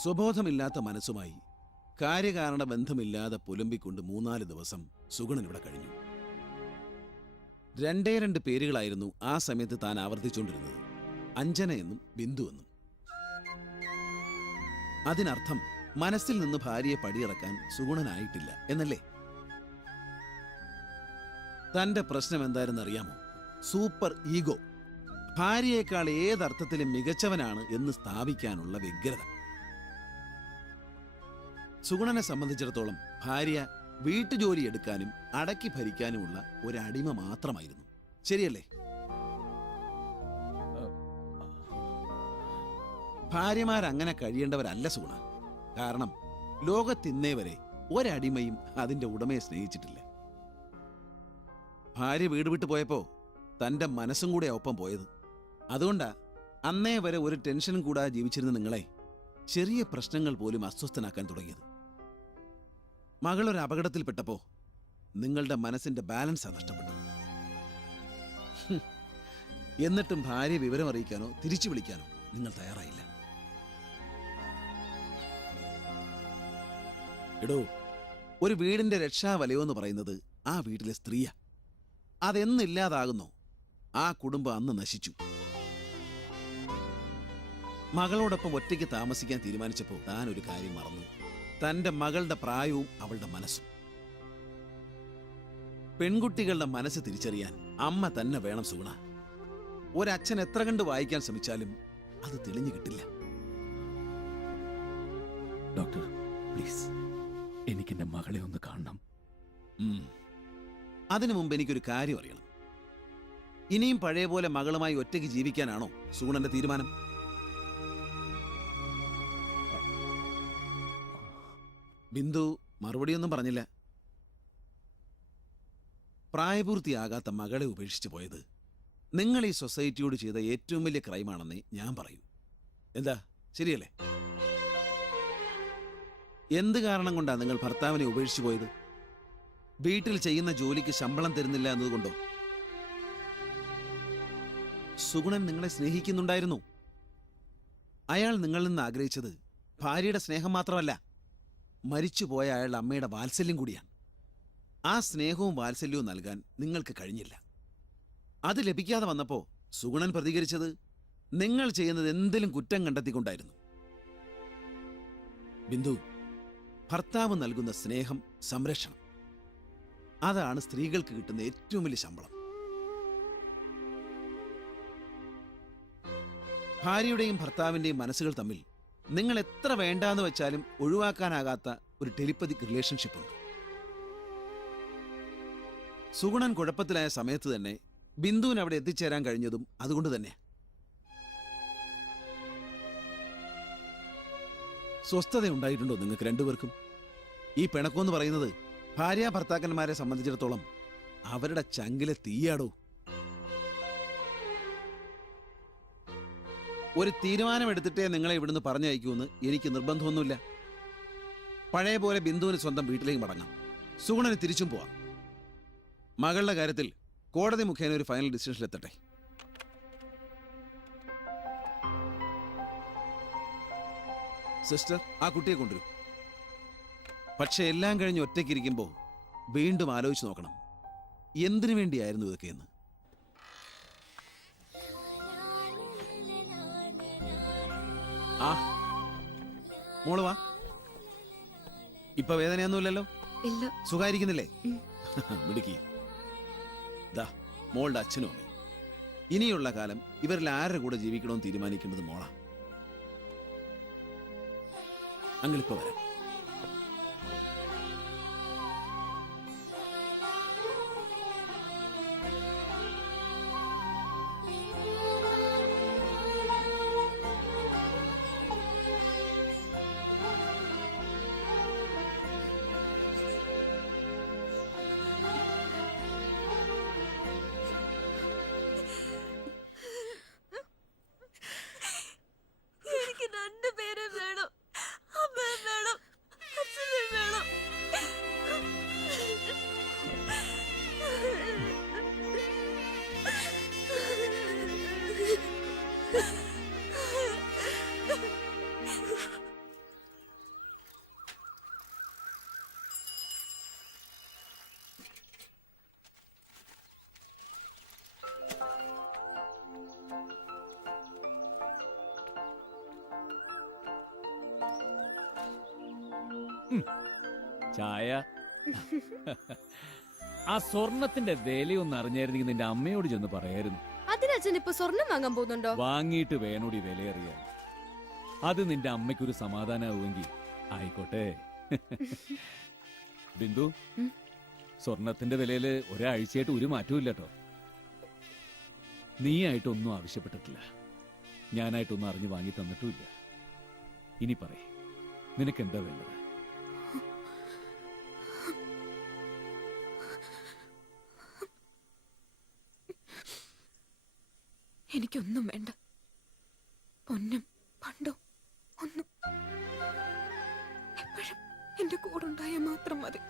സ്വബോധമില്ലാത്ത മനസ്സുമായി കാര്യകാരണ ബന്ധമില്ലാതെ പുലമ്പിക്കൊണ്ട് 3-4 ദിവസം സുഗുണൻ ഇവിടെ കഴിഞ്ഞു. 2 പേരുകളായിരുന്നു ആ സമയത്ത് താൻ ആവർത്തിച്ചുകൊണ്ടിരുന്നത്, അഞ്ജന എന്നും ബിന്ദു എന്നും. അതിനർത്ഥം മനസ്സിൽ നിന്ന് ഭാര്യയെ പടിയിറക്കാൻ സുഗുണനായിട്ടില്ല എന്നല്ലേ? തന്റെ പ്രശ്നം എന്തായിരുന്നറിയാമോ? Super ego. ഭാര്യയേക്കാൾ ഏതർത്ഥത്തിലും മികച്ചവനാണ് എന്ന് സ്ഥാപിക്കാനുള്ള വ്യഗ്രത. സുഗുണനെ സംബന്ധിച്ചിടത്തോളം ഭാര്യ വീട്ടുജോലി എടുക്കാനും അടക്കി ഭരിക്കാനുമുള്ള ഒരടിമ മാത്രമായിരുന്നു. ശരിയല്ലേ? ഭാര്യമാരങ്ങനെ കഴിയേണ്ടവരല്ല സുഗുണ. കാരണം ലോകത്തിന്നേ വരെ ഒരടിമയും അതിന്റെ ഉടമയെ സ്നേഹിച്ചിട്ടില്ല. ഭാര്യ വീട് വിട്ടു പോയപ്പോ തന്റെ മനസ്സും കൂടെ ഒപ്പം പോയത്. അതുകൊണ്ടാ അന്നേ വരെ ഒരു ടെൻഷനും കൂടാതെ ജീവിച്ചിരുന്ന നിങ്ങളെ ചെറിയ പ്രശ്നങ്ങൾ പോലും അസ്വസ്ഥനാക്കാൻ തുടങ്ങിയത്. മകളൊരു അപകടത്തിൽപ്പെട്ടപ്പോ നിങ്ങളുടെ മനസ്സിന്റെ ബാലൻസാണ് നഷ്ടപ്പെട്ടത്. എന്നിട്ടും ഭാര്യ വിവരം അറിയിക്കാനോ തിരിച്ചു വിളിക്കാനോ നിങ്ങൾ തയ്യാറായില്ല. എടോ, ഒരു വീടിന്റെ രക്ഷാവലയെന്ന് പറയുന്നത് ആ വീട്ടിലെ സ്ത്രീയാ. അതെന്നില്ലാതാകുന്നോ ആ കുടുംബം അന്ന് നശിച്ചു. മകളോടൊപ്പം ഒറ്റയ്ക്ക് താമസിക്കാൻ തീരുമാനിച്ചപ്പോൾ താൻ ഒരു കാര്യം മറന്നു. തന്റെ മകളുടെ പ്രായവും അവളുടെ മനസ്സും. പെൺകുട്ടികളുടെ മനസ്സ് തിരിച്ചറിയാൻ അമ്മ തന്നെ വേണം സുഗുണ. ഒരച്ഛൻ എത്ര കണ്ട് വായിക്കാൻ ശ്രമിച്ചാലും അത് തെളിഞ്ഞു കിട്ടില്ല. ഡോക്ടർ, പ്ലീസ്, എനിക്ക് എന്റെ മകളെ ഒന്ന് കാണണം. അതിനു മുമ്പ് എനിക്കൊരു കാര്യം അറിയണം. ഇനിയും പഴയ പോലെ മകളുമായി ഒറ്റയ്ക്ക് ജീവിക്കാനാണോ സുഗുണന്റെ തീരുമാനം? ബിന്ദു മറുപടിയൊന്നും പറഞ്ഞില്ല. പ്രായപൂർത്തിയാകാത്ത മകളെ ഉപേക്ഷിച്ചു പോയത് നിങ്ങൾ ഈ സൊസൈറ്റിയോട് ചെയ്ത ഏറ്റവും വലിയ ക്രൈമാണെന്നേ ഞാൻ പറയൂ. എന്താ, ശരിയല്ലേ? എന്ത് കാരണം കൊണ്ടാണ് നിങ്ങൾ ഭർത്താവിനെ ഉപേക്ഷിച്ചു പോയത്? വീട്ടിൽ ചെയ്യുന്ന ജോലിക്ക് ശമ്പളം തരുന്നില്ല എന്നതുകൊണ്ടോ? സുഗുണൻ നിങ്ങളെ സ്നേഹിക്കുന്നുണ്ടായിരുന്നു. അയാൾ നിങ്ങളിൽ നിന്ന് ആഗ്രഹിച്ചത് ഭാര്യയുടെ സ്നേഹം മാത്രമല്ല, മരിച്ചുപോയ അയാളുടെ അമ്മയുടെ വാത്സല്യം കൂടിയാണ്. ആ സ്നേഹവും വാത്സല്യവും നൽകാൻ നിങ്ങൾക്ക് കഴിഞ്ഞില്ല. അത് ലഭിക്കാതെ വന്നപ്പോ സുഗുണൻ പ്രതികരിച്ചത് നിങ്ങൾ ചെയ്യുന്നത് എന്തെങ്കിലും കുറ്റം കണ്ടെത്തിക്കൊണ്ടായിരുന്നു. ബിന്ദു, ഭർത്താവ് നൽകുന്ന സ്നേഹം, സംരക്ഷണം, അതാണ് സ്ത്രീകൾക്ക് കിട്ടുന്ന ഏറ്റവും വലിയ ശമ്പളം. ഭാര്യയുടെയും ഭർത്താവിന്റെയും മനസ്സുകൾ തമ്മിൽ നിങ്ങൾ എത്ര വേണ്ടാന്ന് വെച്ചാലും ഒഴിവാക്കാനാകാത്ത ഒരു ടെലിപ്പതിക് റിലേഷൻഷിപ്പ് ഉണ്ട്. സുഗുണൻ കുഴപ്പത്തിലായ സമയത്ത് തന്നെ ബിന്ദുവിന് അവിടെ എത്തിച്ചേരാൻ കഴിഞ്ഞതും അതുകൊണ്ട് തന്നെ. സ്വസ്ഥത ഉണ്ടായിട്ടുണ്ടോ നിങ്ങൾക്ക് രണ്ടുപേർക്കും? ഈ പിണക്കമെന്ന് പറയുന്നത് ഭാര്യ ഭർത്താക്കന്മാരെ സംബന്ധിച്ചിടത്തോളം അവരുടെ ചങ്കിലെ തീയാടോ. ഒരു തീരുമാനമെടുത്തിട്ടേ നിങ്ങളെ ഇവിടുന്ന് പറഞ്ഞയക്കൂന്ന് എനിക്ക് നിർബന്ധമൊന്നുമില്ല. പഴയ പോലെ ബിന്ദുവിന് സ്വന്തം വീട്ടിലേക്ക് മടങ്ങാം, സുഗുണന് തിരിച്ചും പോവാം. മകളുടെ കാര്യത്തിൽ കോടതി മുഖേന ഒരു ഫൈനൽ ഡിസിഷനിലെത്തട്ടെ. സിസ്റ്റർ, ആ കുട്ടിയെ കൊണ്ടുവരൂ. പക്ഷെ എല്ലാം കഴിഞ്ഞ് ഒറ്റയ്ക്കിരിക്കുമ്പോൾ വീണ്ടും ആലോചിച്ച് നോക്കണം, എന്തിനു വേണ്ടിയായിരുന്നു ഇതൊക്കെയെന്ന്. ആ മോള് വാ. ഇപ്പൊ വേദനയൊന്നുമില്ലല്ലോ? സുഖായിരിക്കുന്നില്ലേ? മിടുക്കി. ദാ മോളുടെ അച്ഛനും അമ്മയും. ഇനിയുള്ള കാലം ഇവരിൽ ആരുടെ കൂടെ ജീവിക്കണമെന്ന് തീരുമാനിക്കേണ്ടത് മോളാ. അങ്ങളിപ്പോ വരാം. എനിക്ക് 2 പേരെ വേണം. അമ്മ വേണം. ചായ. ആ സ്വർണത്തിന്റെ വിലയൊന്ന് അറിഞ്ഞായിരുന്നെങ്കിൽ നിന്റെ അമ്മയോട് ചെന്ന് പറയായിരുന്നു. അതിനച്ഛൻ ഇപ്പൊ സ്വർണം വാങ്ങാൻ പോകുന്നുണ്ടോ? വാങ്ങിയിട്ട് വേണോടി വില അറിയാൻ. അത് നിന്റെ അമ്മയ്ക്കൊരു സമാധാനാവുമെങ്കിൽ ആയിക്കോട്ടെ. ബിന്ദു, ഉം. സ്വർണത്തിന്റെ വിലയില് ഒരാഴ്ചയായിട്ട് ഒരു മാറ്റവും ഇല്ലട്ടോ. നീയായിട്ടൊന്നും ആവശ്യപ്പെട്ടിട്ടില്ല, ഞാനായിട്ടൊന്നും അറിഞ്ഞു വാങ്ങി തന്നിട്ടുമില്ല. ഇനി പറയേ, നിനക്കെന്താ വേണ്ടത്? എനിക്കൊന്നും വേണ്ട, പൊന്നും പണ്ടോ ഒന്നും. എപ്പോഴും എന്റെ കൂടുണ്ടായ മാത്രം മതി.